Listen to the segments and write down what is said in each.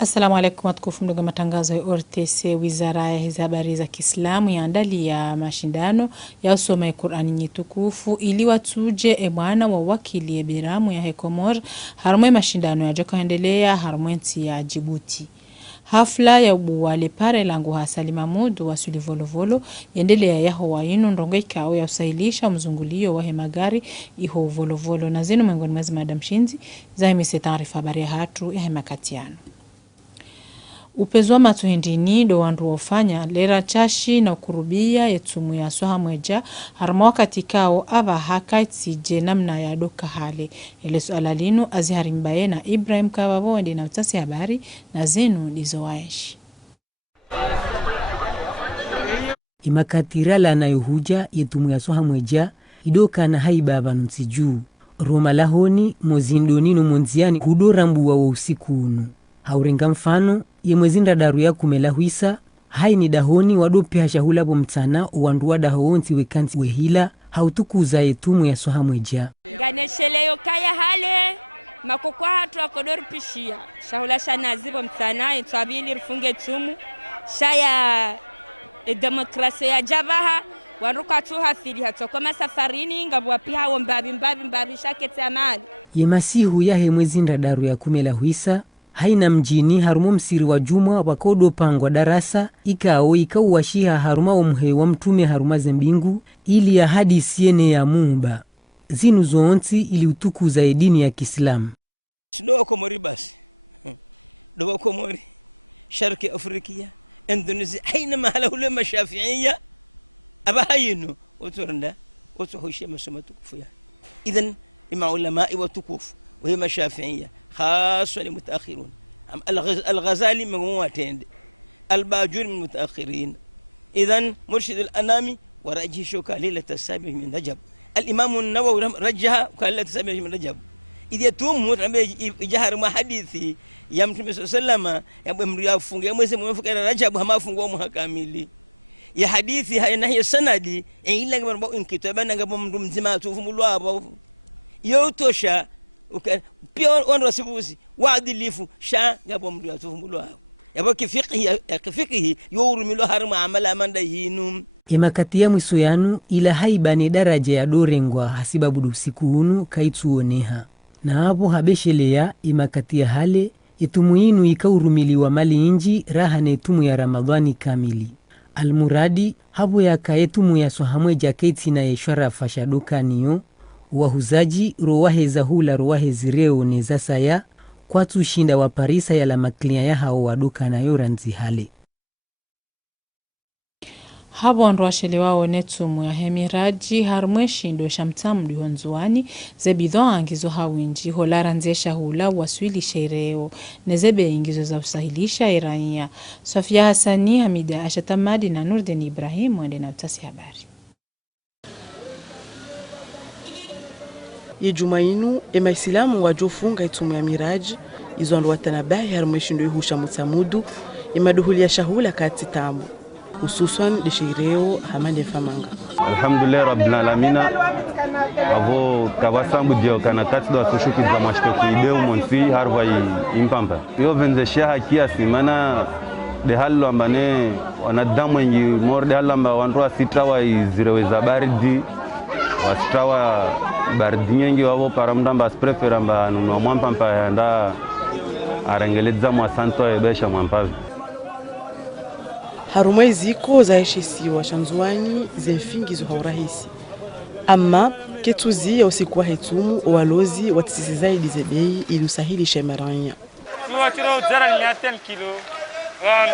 Assalamu alaikum watukufu mdogo matangazo ya ORTC. Wizara ya habari za Kiislamu yaandalia mashindano ya usoma ya Qur'ani nyitukufu ili watuje mwana wa wakili ya biramu ya Hekomor harumwe mashindano ya joka endelea harumwensi ya Djibouti. Hafla ya ubuwale pare langu Hasali Mahmoud wa Sulivolovolo yendelea yaho wa inu ndongo ikao ya usailisha mzungulio wa hemagari iho volovolo na zinu mwengoni mwezi Madam Shinzi za himise taarifa habari ya hatu ya hemakatiano. Upezwa matuhendini do wandu wafanya lera chashi na ukurubia yetumu ya soha mweja harma wakati kao ava haka itsije namna ya doka hale ele suala linu azihari mbaye na Ibrahim Kababo wende na utasi habari na zenu lizo waeshi. Imakatirala na yuhuja yetumu ya soha mweja idoka na haibaba nusiju Roma lahoni mozindoni no monziani hudora mbuwa wa usiku unu. Haurenga mfano ye mwezinda daru ya kumela huisa hai ni dahoni wadope hashahula bo mtana uwanduwa dahonti wekanti wehila hautukuza yetumu ya soha mweja. Ganesheleyo kaya hale makokwa hatu wakodori pishia shahula shanazibo mtana itwabili rifunge tumu shaya demokrasia ya jabaha waruka tu hathiri hato kama safarini ngabwa pia wa mbabi shakete amali. Ye masihu ya he mwezinda daru ya kumela huisa haina mjini harumo msiri wa juma wakodo pangwa darasa ikao ikauwashiha haruma umhe wa mtume haruma zembingu ili ya hadisi yene ya Muumba zinu zoonti ili utukuza edini ya Kiislamu. Doa Komori basi doa Komori Sharki Afrikia Indonesia haina mahala hulema Shafi'iyya abahayinu uturanda utuhushia masoma tukufu ya idhan ima ulamai wa tukufu وهي شافعية خاصة للمتأخرون. الغزالي مجموعتين الباجور من المتأخرين. إذن مرشد الأنامي ورجه شوكا ليلة السابع من رجب. الإمام النووي رجها وكان ليلة السابع من رجب. إذا يتوم يجهر ما حديثي يمتم صلى الله عليه وسلم يبقى يفونغ يموسم مفكر رجب هما فونغ كاملي يا حديثي هاي نهي السندي إلا كمان بقول كتابنا قبل من زمان توفم الله يوتوشا pia wanrasibuzi waadilifu sha ngabo mndu atufumbulo hapo yabo kifiqhi yorumilo harma amala amanda yinu imakatia mwisuyanu ila haiba ni daraja ya dorengwa hasibabu usiku unu kaituoneha na hapo habeshelea imakatia hale itumuinu ikaurumiliwa mali inji raha na itumu ya Ramadhani kamili almuradi hapo ya kaetumu ya sohamwe jaketi na yeshara fashadoka niyo wahuzaji rowahe hula rowahe zireo neza saya kwa tushinda wa Parisa ya la maklia ya hao waduka na yoranzi hale. Habo ando washelewa netumu ya hemiraji harumwe shindo shamtamu dihonzuani zebidho angizo hawinji holara nzesha hula waswili sheireo nezebe ingizo za usahilisha irania. Sofia Hassani, Hamida Ashatamadi na Nurdin Ibrahim wende na utasi habari. Yejumainu emaislamu wajofunga itumu ya miraji izo ando watanabahi harumeshindo ihusha mutamudu imaduhuli ya shahula kati tamu hususan lisheireo hamande famanga. Alhamdulillah rabbil alamina avo kabasambu dio kana kati do tushuki za mashtoki ideo monsi harva impamba yo venzeshia hakiasi mana de hallo ambane wanadamu wengi morde halamba wanroa sitrawa izireweza baridi wastrawa baridi nyingi wao paramdamba preferamba no mwampampa yanda arengeleza mwasanto ebesha mwampavi harumwe ziko za heshisiwa shanzuani zemfingizo haurahisi ama ketuzi ya usiku wa hetumu walozi watisisi zaidi zebei ili usahili shemeranya tuwatiro zara ni 10 kilo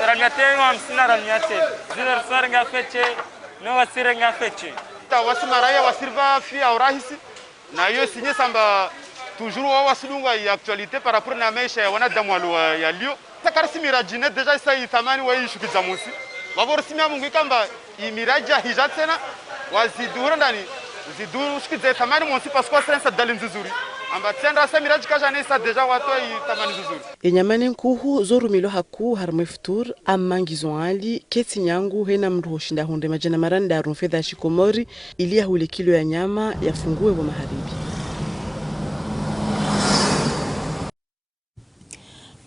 rangate wa msina rangate zira sarenga feche no wasirenga feche wasimaraia wasirva fi aurahisi na hiyo sinye samba toujours wa wasilunga ya actualité par rapport na maisha ya wanadamu ya leo takarisi mirajine deja isa thamani wa hii shughuli za musi wavorsimia Mungu kamba imiraja hijatena wazidura ndani ziduru shughuli za thamani musi parce que sensa dalin nzuri amba tenda sa miraji kaja nesa deja watu thamani nzuri enyamane nkuhu zorumilo haku harmwe futur amangizo ali keti nyangu hena mndu hoshinda hunde majana maranda rumfedha shikomori ili hule kilo ya nyama yafungue wa magharibi.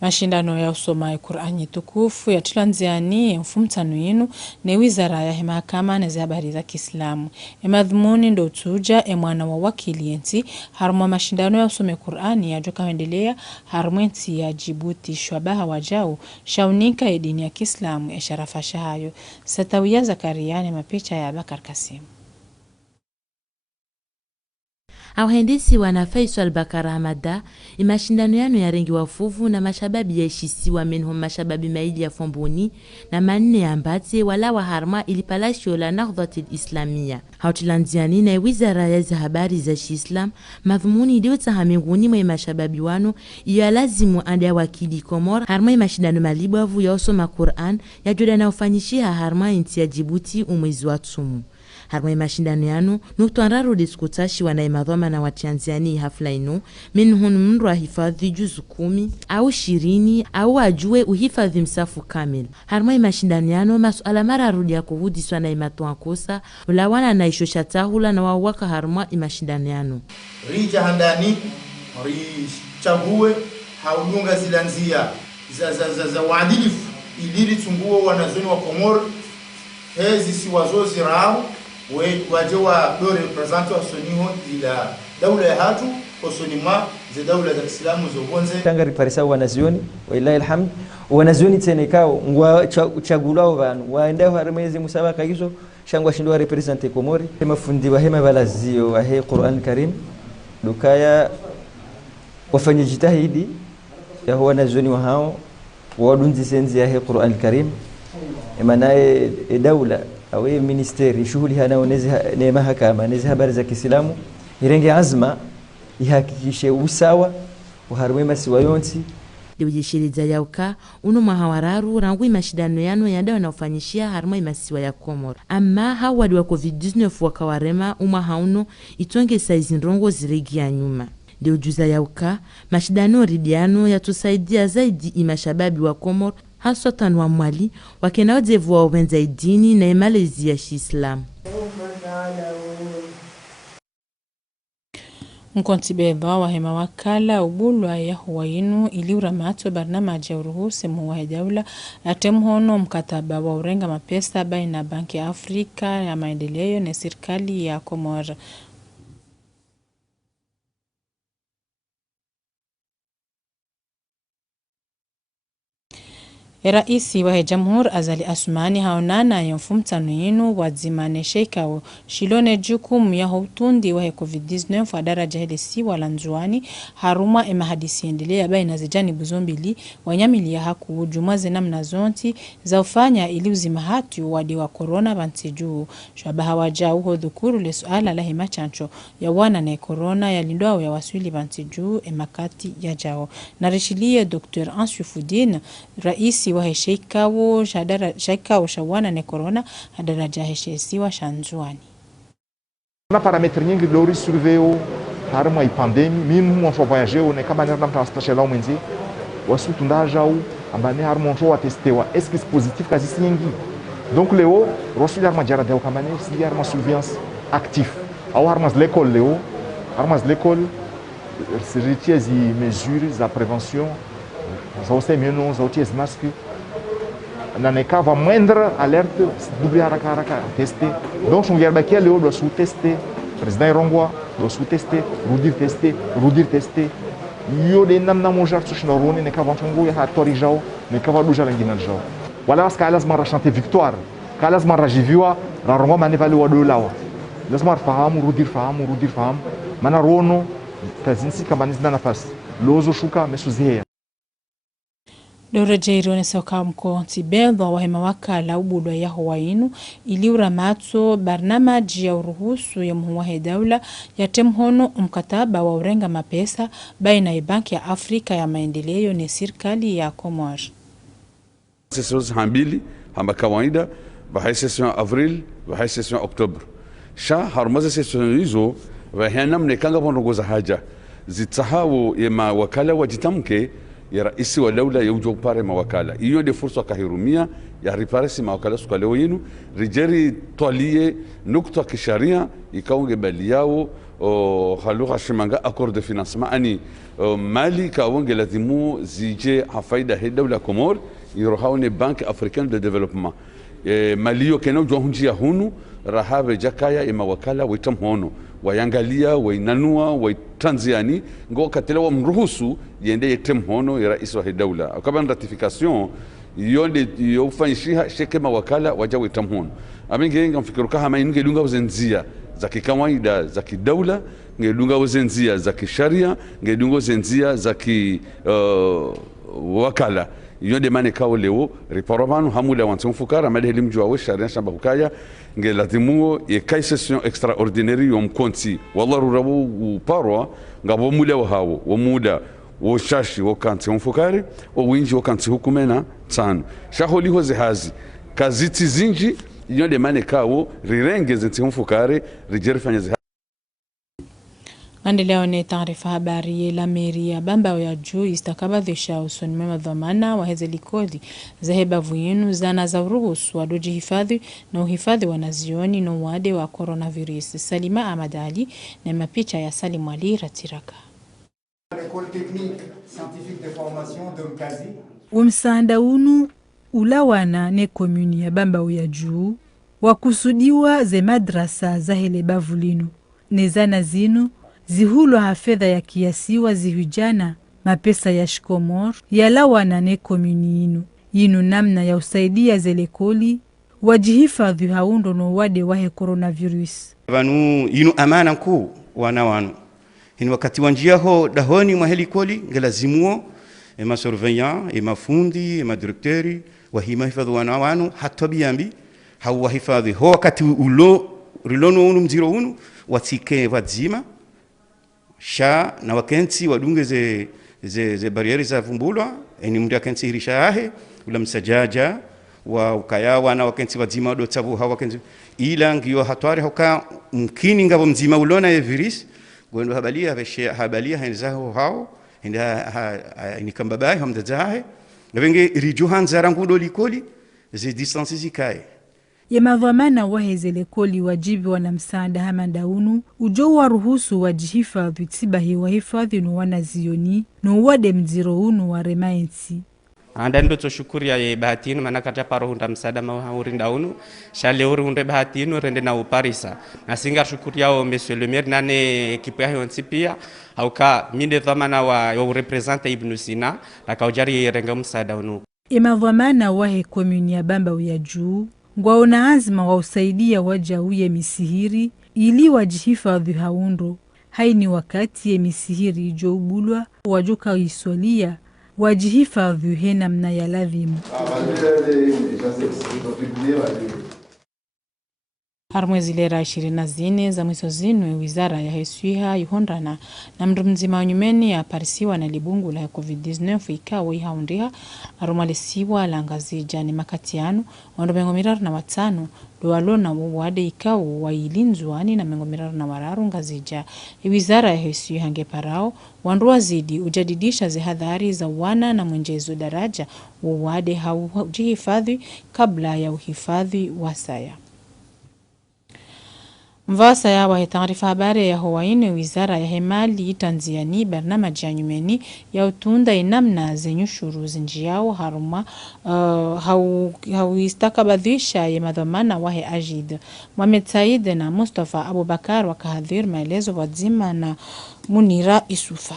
Mashindano ya usoma Qur'ani tukufu ya tilanziani mfumtano yinu ne wizara ya mahakama na habari za Kiislamu. Madhumuni ndo tuja mwana wa wakili enti harma mashindano ya usoma Qur'ani ya joka endelea harmenti ya Djibouti shwabaha wajao shaunika ya dini ya Kiislamu ya sharafasha hayo. Satawia Zakariani mapicha ya Bakar Kasim. Wahandisi wana Faisal Bakar Hamada imashindano yano ya rengi wafuvu na mashababi ya ishisiwa menhum mashababi maili ya Fomboni na manne ya Mbate wala wa harma ili palasho la Nahdhatul Islamia. Hautilandiani na wizara ya habari za Islam madhumuni iliota haminguni mwa mashababi wano ya lazimu ande wakili Komor harma mashindano malibavu ya usoma Qur'an ya joda na ufanyishia harma inti ya Djibouti umwezi wa Tsumu. Harma mashindano yano nutuanraro diskutashi wanaimadhoma na watianziani hafla inu minhun mndu hifadhi juzu 10 au 20 au ajue uhifadhi msafu kamil. Harma mashindano yano masuala mara rudi ya kuhudiswa na imatoa kosa ulawana na ishosha tahula na wawaka harma mashindano yano. Rija handani chague haununga zilanzia za waadilifu ilili tunguo wanazoni wa Komoro hezi si wazozi rao wajewa do representi wa soniho ila daula ya hatu osonima za daula za Kiislamu zobonze tangari parisa wanazioni wailahi alhamd wanazioni tena ikao ngwa chagulao vanu waendao harmezi musabaka hizo shangwa shindwa representi Komori mafundi wa hema balazio wa he Qur'an Karim dukaya wafanye jitahidi ya wanazioni wa hao wadunzi senzi ya he Qur'an Karim emanaye daula awe ministeri shughuli hanaonezi ne mahakama nezi habari za Kiislamu irenge azma ihakikishe usawa uharwe masiwa yonsi Liujishiriza yauka unu mahawararu rangui mashidano yano yanda na ufanyishia harma imasiwa ya Komoro. Ama hawadi wa COVID-19 wakawarema hauno itonge saizi ndrongo ziregi ya nyuma. Liujuza yauka mashidano ridiano ya tusaidia zaidi imashababi wa Komoro haswa tanwa mwali wakenao devu wa ubenza idini na imalezi ya Islam. Mkontibeba wa hema wakala ubulwa ya huwainu ili uramato barnamaji ya uruhusi muwa daula atemhono mkataba wa urenga mapesa baina Banki ya Afrika ya maendeleo na serikali ya Komoro. Raisi wa Jamhuri Azali Asumani haonana ya mfumtano yinu wadzimane sheikao shilone jukumu ya hutundi wa COVID-19 wa daraja helesi walanzuani haruma emahadisi endelea baina zijani buzombili wanyamili ya haku ujumaze namna zonti za ufanya ili uzimahatu wadi wa corona bantijuu shabaha wajau hodhukuru le suala la hima chancho ya wana na corona ya lindwao ya waswili bantijuu emakati ya jao narishilie Dr. Ansufudin raisi wa sheikao shawana ne corona hadaraja heshesi wa shanzuani. Na parametri nyingi lori surveyo harma ipandemi minu monsho voyager ne kama nerna mtastashela lá mwenzi wasutundaja au ambane harma monsho atestewa est-ce que c'est positif kazi singi donc leo rosi harma jara deu kama ne si harma surveillance actif au harma l'école leo harma l'école se retient les mesures de prévention za usemeno za uties masque na nekava moindre alerte double haraka tester donc on vient bakia leo do sous tester président Rongwa do sous tester rudir tester yo de namna mojar tsushnorone nekava tongo ya hatori jao nekava duja langina jao wala aska lazima rachante victoire kala lazima rajiviwa na Rongwa manevali wa do lawa lazima fahamu rudir fahamu mana rono tazinsi kama nizina nafasi lozo shuka mesuzia Dora Jairone soka mkonti belwa wa hema wakala ubulwa ya huwainu ili uramato barnamaji ya uruhusu ya muwahe daula ya temhono mkataba wa urenga mapesa baina ya Banki ya Afrika ya maendeleo ni serikali ya Komoro. Sessions hambili hamba kawaida bahai session Avril bahai session Oktober. Sha harmaza session hizo wa hena mnekanga bonongoza haja zitahawo ya wakala wajitamke ya raisi wa daula ya ujopare mawakala iyo de fursa kahirumia ya riparesi mawakala suka leo yenu rijeri tolie nukta kisharia ikaunge bali yao halugha shimanga accord de financement ani mali kaunge lazimu zije hafaida he daula Komor irohaune bank africaine de développement malio kena ujwahunjia hunu rahabe jakaya ya mawakala witamhono wayangalia wainanua waitanziani ngo katela wa mruhusu yende yetemhono ya rais wa daula akaba ratification yonde yofanyisha sheke mawakala waja witamhono aminge ngamfikiru kama inge lunga uzenzia za kikawaida za kidaula ngelunga uzenzia za kisharia ngelunga uzenzia za ki wakala yonde mane kawo leo riparomanu hamula wantsumfukara madeli mjwa wa sharia shamba hukaya ngelatimuo ye kai session extraordinaire yom konti wallahu rabu parwa ngabo mule wa hawo wa muda wa shashi wa kanti mfukari wa winji wa kanti hukumena tano shaholi hoze hazi kaziti zinji yonde mane kawo rirenge zinti mfukari rijerifanya Maendeleo ni taarifa habari la meri ya Bamba ya juu istakabadhisha usoni mema dhamana wa hezeli kodi za hebavu yenu zana za uruhusu wa doji hifadhi na uhifadhi wa nazioni na uwade wa coronavirus. Salima Amadali na mapicha ya Salim Ali Ratiraka. Umsaanda unu ulawana ne komuni ya Bamba ya juu wakusudiwa ze madrasa za helebavu linu ne zana zinu zihulwa hafedha ya kiasiwa zihujana mapesa ya Shikomor yalawana ne komuni yinu namna ya usaidia zelekoli wajihifadhi haundo no wade wahe coronavirus. Vanu yinu amana kuu wanu hinu wakati wanjia ho dahoni mwa helikoli ngelazimuo ema surveillant ema fundi ema direkteri wahima hifadhi wanu hatobiambi hau wahifadhi ho wakati rilono unu mziro unu watike wadzima sha na wakensi wadunge ze barieri za vumbulwa eni mndu akensi hirisha yahe ula msajaja wa ukayawa na wakensi wadzima do tsabu hawa wakensi ila ngiyo hatwari hoka mkini ngabo mzima ulona ye virus gwendo habalia henzaho hao enda ni kambabai hamdazahe ngenge rijuhan zarangudo likoli ze distance zikae Yemadhamana wahezele koli wajibi wana msaada hamandaunu ujo wa ruhusu wajihifadhi tibahi wahifadhi no wana zioni no wade mziro unu wa remainsi. Anda ndo toshukuria ye bahatinu manakata paro hunda msaada mauri ndaunu shale uri hunde bahatinu rende na uparisa na singa shukuria o monsieur le maire nane ekipu ya honsi pia hauka minde dhamana wa representa Ibn Sina na kaujari renga msaada unu. Yemadhamana wahe komuni ya Bamba ya juu ngwaona azma wa usaidia waja uye misihiri ili wajihifadhi haundo haini wakati ye misihiri ijo ubulwa wajoka iswalia wajihifadhi hena mna ya ladhimu. Harmwezi lera 24 za mwiso zinwe wizara ya hesuiha yuhondana na mndu mzima wa nyumeni ya parisiwa na libungu la COVID-19 ikawa ihaundiha arumalisiwa la ngazija ni makatianu wando mengomirar na watano doalona wade ikawa wailinzuani na mengomirar na wararu ngazija. Wizara ya hesuiha hange parao wandu wazidi ujadidisha zihadhari za wana na mwenjezo daraja wade haujihifadhi kabla ya uhifadhi wa saya. Mvasa ya wahe taarifa habari ya Hawaii wizara ya hemali Tanzania barnamaji ya nyumeni ya utunda inamna zenyu shuru zinjiao haruma hauistakabadhisha ya madhamana wahe Ajid Mohamed Said na Mustafa Abubakar wakahadhir maelezo wadzima na Munira Isufa.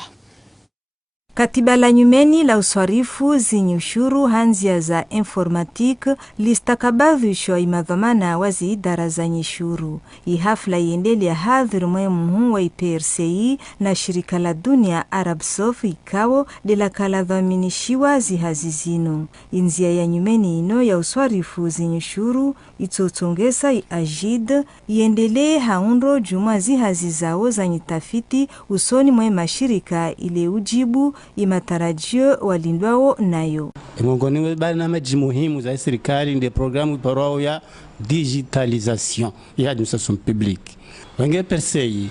Katiba la nyumeni la uswarifu zinyi ushuru hanzia za informatique listakabadhishwa imadhamana wazi idara za nyishuru. Ihafla iendeli ya hadhiru muhimu wa IPRCI na shirika la dunia Arab Sof ikawo dila kala dhaminishiwa zihazizino. Inzia ya nyumeni ino ya uswarifu zinyi ushuru itotongesa Ajid iendele haundo juma zihazizao za nyitafiti usoni mwe mashirika ile ujibu imatarajio walindwao nayo. Miongoni mwa barnamaji muhimu za serikali ndio programu parao ya digitalisation ya administration publique. Wange persei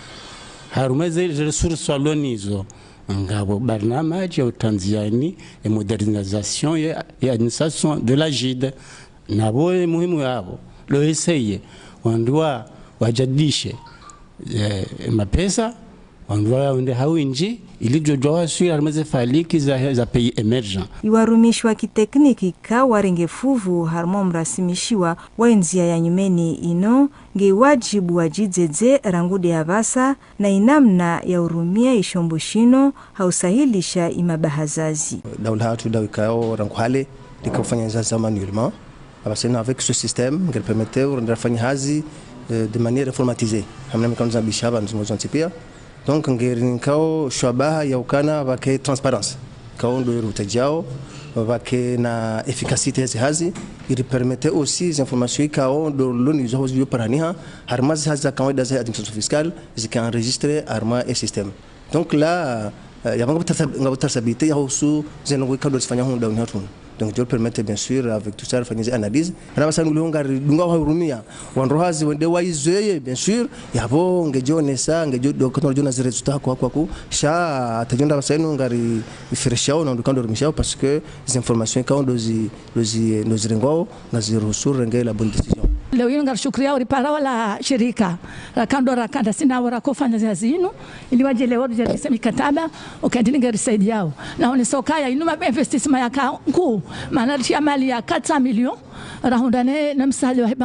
harumeze ressources walonizo ngabo barnamaji ya Tanzania ya modernisation ya administration de la JID nabo muhimu yabo lo eseye wandua wajadishe mapesa wandua wende hawinji ili jojoa sui armeze faliki za pays emergent iwarumishwa kitekniki ka warengefuvu harmo mrasimishiwa waenzia ya nyumeni ino nge wajibu wajidzeje rangude abasa na inamna ya urumia ishomboshino hausahilisha imabahazazi daula hatu dawikao ranguhale likafanya zaza manuellement abasena avec ce système ngel permettait de faire hazi de manière informatisée hamna mekanza bishaba nzimozo ntipia donc ngeri kao shabaha ya ukana wake transparence kao ndo rutajao wake na efficacité hazi il permettait aussi les informations kao ndo loni zo zo paraniha harmaz haza kawaida za administration fiscale zika enregistrer arma et système donc là ya ngabo tasabite ya husu zengo kado sifanya hu down hatun donc je permettre bien sûr avec tout ça faire des analyses raba sanu longa dunga hurumia wanrohazi wende waizeye bien sûr yabo ngejone sa ngejo dokano jona zire resultat kwa sha atajonda basenu ngari ifreshao na ndukando rumishao parce que les informations quand dozi rengo ngazi rusur ngela bonne décision leo yunga shukria uripara wala shirika kando rakanda sina wara kufanya zazinu ili waje leo je mikataba ukadilinga risaidi yao na ni sokaya inuma investissement yaka nku maana mali ya 400 million rahundane na msali wa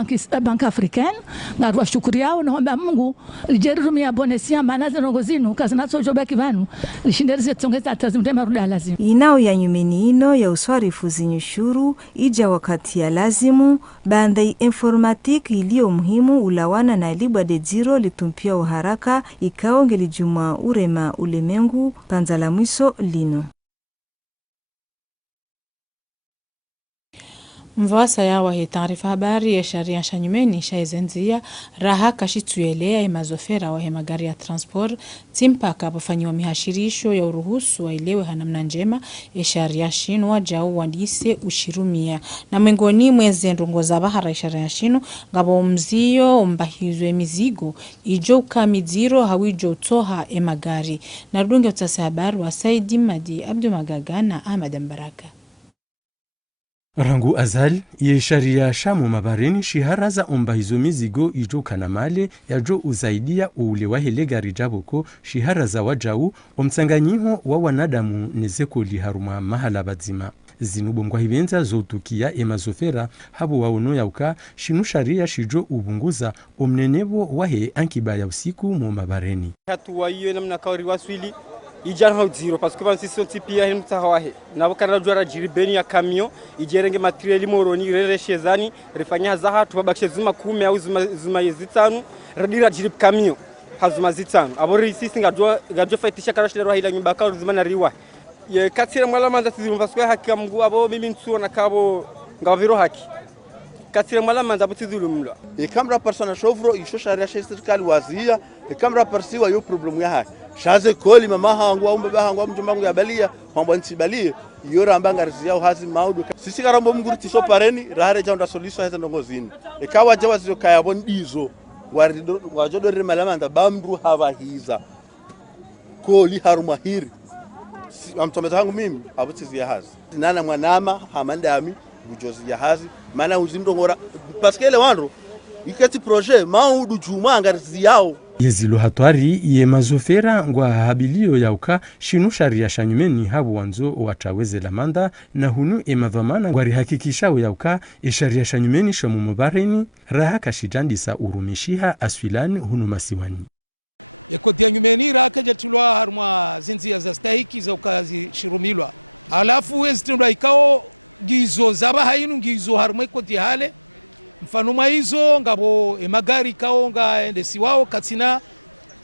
bank africaine na shukuri yao naomba Mungu lijerumia bonesia maana zinongozinu kazi nazo jobaki vanu lishinderize tsongeza tazimdema ruda lazima inao ya nyumeni ino ya uswarifu zinyushuru ija wakati ya lazimu bandai informatique iliyo muhimu ulawana na libwa de zero litumpia uharaka ikao ngelijuma urema ulemengu panzala mwiso lino Mvasa yawa hii taarifa habari ya sharia shanyumeni shaizenzia raha kashituelea imazofera wa magari ya transport timpaka apofanyiwa mihashirisho ya uruhusu wa ilewe hanamna njema ya sharia shinu wajau wadise ushirumia na mwengoni mweze ndungoza bahara ya sharia shinu ngabo mzio mbahizwe mizigo ijo ukamiziro hawijo utoha magari na rudunge utasa habari wa Saidi Madi Abdu Magaga na Ahmad Mbaraka. Rangu azali ye sharia shamu mabarini shihara za hizo mizigo ijo kanamale yajo uzaidia ule wahele gari jaboko shihara za wajau omtsanganyiho wa wanadamu nezeko liharuma mahala bazima zinubo mkwa hibenza zotukia emazofera habu waono yauka shinu sharia shijo ubunguza omnenebo wahe ankiba ya usiku mu mabareni hatuwa iyo namna kauri waswili ijana hau zero parce que van sisi tipia himu tahawahe nabo kana jwara jiribeni ya camion ijerenge materiali moroni rere shezani rifanya zaha tubabakishe zuma 10 au zuma yezitanu radira jirib camion hazuma zitanu abori sisi ngajwa faitisha karashira hila nyumba ka zuma na riwa ye katira mwala manza tizimu parce que haki mgu abo mimi nsuo na kabo ngaviro haki katira mwala manza butizulu mlo e kamera persona shovro isho sharia serikali wazia e kamera persiwa yo problem ya haki shaze koli mama hangu au mbaba hangu mjomba wangu ya balia mambo ntibalie yora ambanga rizia hazi maudu sisi karambo mnguru tiso pareni rare jaunda solution heza ndongozini ekawa jawa zio kaya bondizo wajodore malamanda bamru hawahiza koli haruma hiri amtometa hangu mimi abutizi ya hazi nana mwanama hamandami bujozi ya hazi maana uzimdongora parce que le wandro ikati projet maudu juma ngarizi yao Yezilo hatwari ye mazofera ngwa habilio yauka shinu sharia shanyumeni habu wanzo wataweze lamanda na hunu emadhamana ngwa rihakikisha yauka sharia shanyumeni shamu mubareni raha kashijandisa urumishiha aswilani hunu masiwani. Kodi ya nyumeni raha kajatulwa haruma zinzia za stahiki za ukazi shirumilwa. Alafu wezi tindwa ikao gizo zaba hainu gizo haruma kodi hale. Mfano maizo ngabo magari kaonga ende siwao katina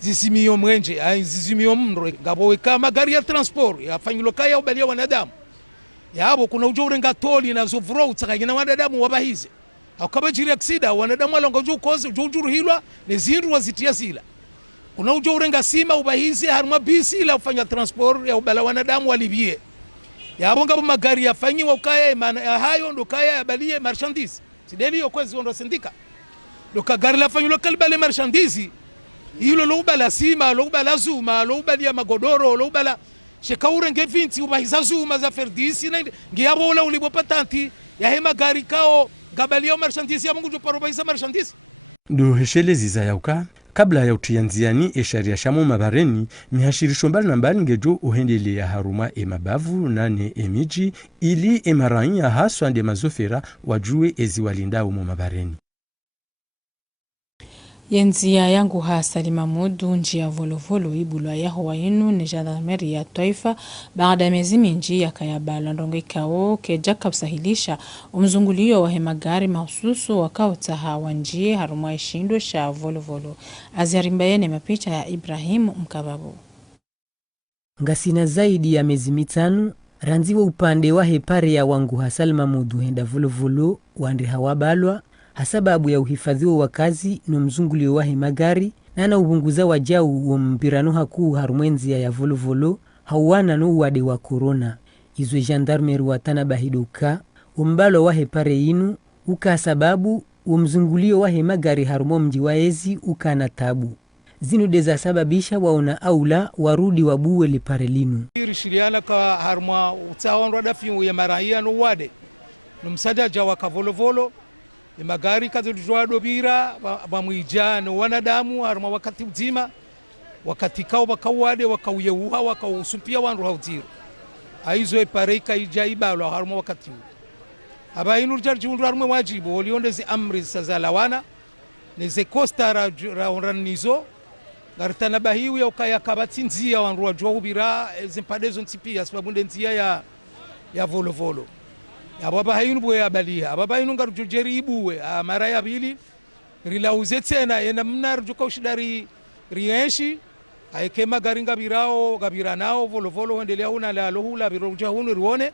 zizimio mwenje zizimio mro ngabo weka magari ya transport yafanyilo kaya ubalia wanadamu yabo kuna ujore ngatoli na zovro utsakanyina wanadamu wabahize akabajiri aksida wanadamu alongojo koze ujuru hilwa nezindu wazitia sila kuna ujore ngasima ubahize haruma bisi la ufanya transport ya ubala wanadamu walibie yabo ngabo magari yafanyiwa ukaya hayo ndo kaya yabalie marchandise sideli yokwezi ondo sindika doka gari la fanyulo kalbale marchandise hilo lo ubala sima lo ubala zuma lo ubali ya magodoro lo ubala shekaure ngevinti ubahiza zuma za ferdisi na ngiyabola ulibo patanti ya hema gari kao gabalia marchandise ya mungu jo parobaisa marchandise ndo heshelezi za yauka kabla ya utianziani esharia shamo mabareni mihashirisho mbali na mbali ngejo uhendele ya haruma mabavu nane emiji ili emaranya haswa nde mazofera wajue ezi walinda umo mabareni. Yenzia yangu Hasali Mamudu njia volovolo ibulwa yaho wa inu ni jandarmeri ya taifa baada miezi mingi ya kayabala ndongo ikao keja kapsahilisha umzungulio wa hemagari mahususu wakao taha wanjie harumwa ishindo sha volovolo. Aziarimbayene mapicha ya Ibrahimu Mkababu. Ngasina zaidi ya miezi mitano ranziwa upande wa hepare ya wangu Hasali Mamudu henda volovolo wande hawabalwa hasababu ya uhifadhiwa wa kazi no mzungulio wa magari na ubunguza wajau wa mpirano hakuu harumwenzi ya volovolo hauwana no wade wa corona izwe gendarmerie watana bahidoka umbalo wa hepare inu uka sababu umzungulio wa magari harumo mji wa ezi ukana tabu zinu deza sababisha waona aula warudi wabuwe lipare linu irishiriana ka harumwa utawa radafi ya maraia no wade no msada jawa ka volovolo magari kadujwa dobira bamwijano wanadamu haruma wakati mzima wakati kao bakawade wakawyewa wakawusupia wandu hautiro aizo epareka ijaiba haruma wakati abainu jarjundu haruma wajibu oliondeze amri sazalawana neze costa raonranizo gartana bahiu ya ukaya kabatsinzia wandu wajwa ubira zimpadezo ntipia sababu ndenzia ya volovolo ababa hayunu bwe abalia ababa hayunu ngarujeribu mara ya pili rilauze tena yena mnarju kaushidari rienshi aikema garinga birao gabiranao volovolo endelea una la lohula biroja hunu rione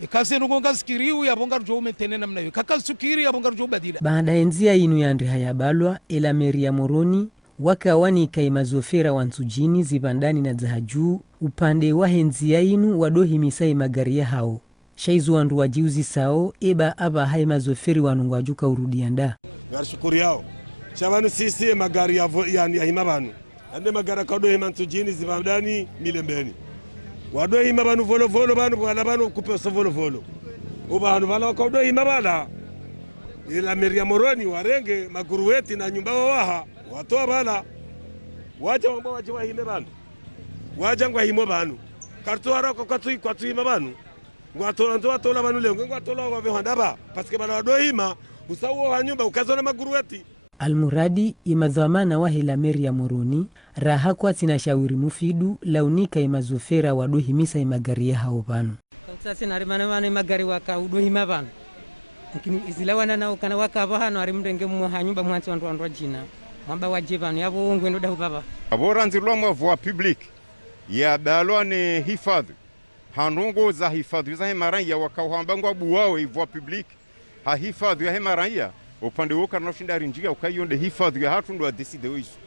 ikaze nugonga skiriu ya bonga rjo umetene namna hiyo kaka sukiri ya bonga rjo badila baada enzia inu ya ndri hayabalwa ela meria moroni wakawani kaimazofera wansujini zibandani na zahaju upande wa enzia inu wadohi misai magari ya hao shaizu wandu wajiuzi sao eba aba hai mazoferi wanungajuka urudianda garshukuri yao chabanu sisi magari ya himabanu ande magara kado himansujini zibandani milembeni wado himabanu volovolo banu wala banu kupeso volovolo ubanu bala kado himabala ila meria moroni warenge maguruweti na nyumba waha watoa bala waje wamba waje wahime banu waje ngwa himo banu kartuara kwa tu himabanu ngwatola banu leo ngwatola wa vihondaba paske bala wadohima usawo wa nyumba ukazona maguruweti almuradi imadhamana wa hela meria moroni raha kwa tinashauri mufidu launika imazofera wadohimisa imagari ya hao banu sasa narimana magari wakaudohima banu lakini izilawana na ukana wakabahano arimndenge mu nyumba mwanzi wandu jina mamba waje banu yabo ngwendo da baba abora nzirwa mu voie publique ya balwane hifadhi hanongo za hifadhi za hemarangia wakauhamba ngwa buwao voie publique ha hifadhi ya hemarangia upande woka na shinda rinjia ukayonde hifadhi ya hatu ndo decide wisu